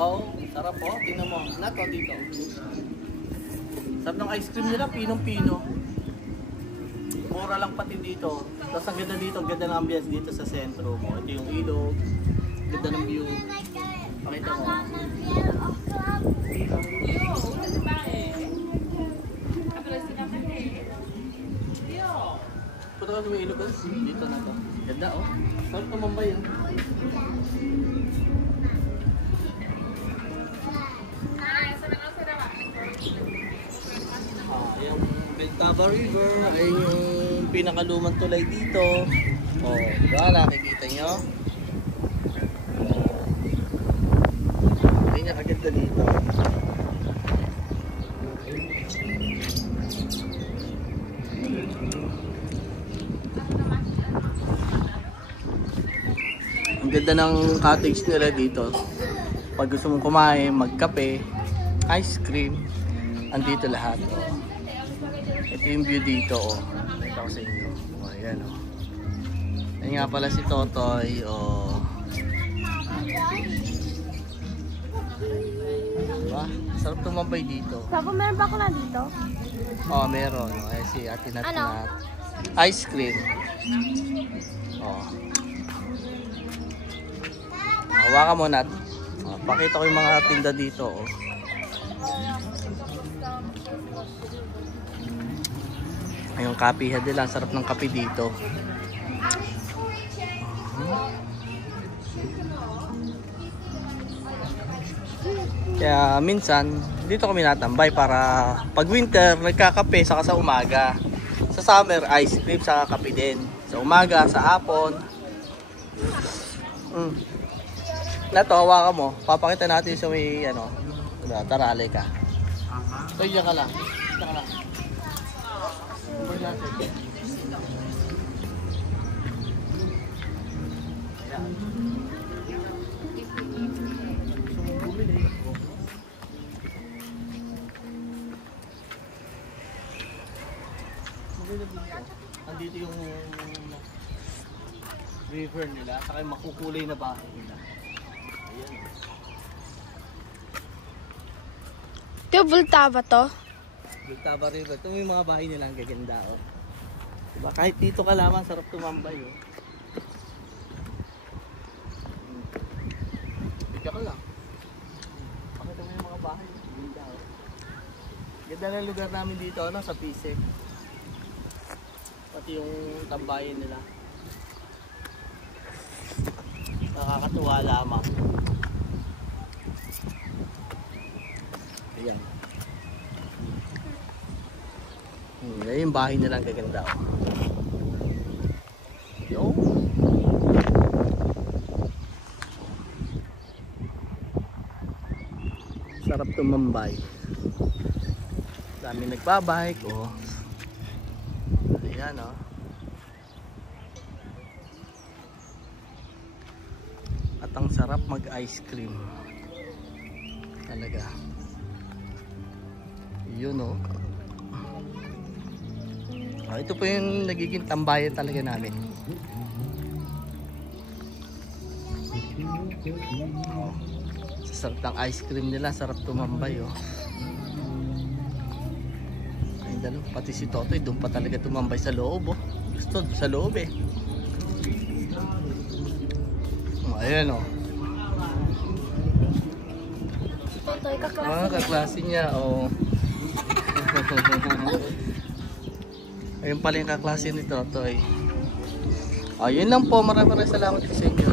Oh, sarap po. Tingnan mo. Nato dito. Sarap ng ice cream nila, pinong-pino. Mura lang pati dito. Tapos ang ganda dito, ang ganda ng ambience dito sa sentro mo. Ito yung ilog. Ganda ng view. Pakita mo. Punta ka sa may ilog ba? Dito na to. Ganda oh. Sarap tumambay oh. Yung Bentaba River ay yung pinakalumang tulay dito. Oh, diba? Nakikita nyo? Hindi niya kaganda dito. Ang ganda ng cottage nila dito. Pag gusto mong kumain, magkape, ice cream, andito lahat. Oh. Ito yung view dito. Oh. Ito ko sa inyo. Oh, ayan, oh. Ayan nga pala si Totoy. Oh. Diba? Sarap tumambay dito. Papa, meron ba ako na dito? Oh, meron. Oh, ayan si Ate Nat Ano? Nat. Ice cream. Oh. Hawakan mo, Nat. Oh, pakita ko yung mga tinda dito. Oh. Yung kapihan nila, sarap ng kape dito. Kaya minsan dito kami natambay para pag winter nagkakape saka sa umaga. Sa summer ice cream saka kape din. Sa umaga, sa hapon. Nato, hawakan mo. Papakita natin sa may ano. Tara, alay ka. So, diyan ka lang. Diyan ka lang. Andito yung river nila, saka yung makukulay na bahay nila. Ayan. Ito, Bultava to? Bultava River. Ito yung mga bahay nila ang gaganda. Oh. Diba? Kahit dito ka lamang, sarap tumambay. Oh. Bigyan ka lang. Pakita mo yung mga bahay. Ganda. Oh. Ganda na lugar namin dito ano, sa Pisek. Pati yung tambayan nila. Nakakatuwa lamang. Ayan. Yan yung bahay nilang gaganda. Yo. Sarap tumambay. Dami nagbabike. Oh. Ayan oh. At ang sarap mag ice cream. Talaga. Yun oh. Oh, ito po yung nagiging tambayan talaga namin. Oh, sa sarap ng ice cream nila, sarap tumambay oh. Ay, dalaw, pati si Totoy doon pa talaga tumambay sa loob oh. Gusto sa loob eh. Oh, ayan oh. Totoy, kaklase. Mga kaklase niya oh. Ayun pala yung kaklase ni Totoy. Ayun lang po, maraming salamat po sa inyo.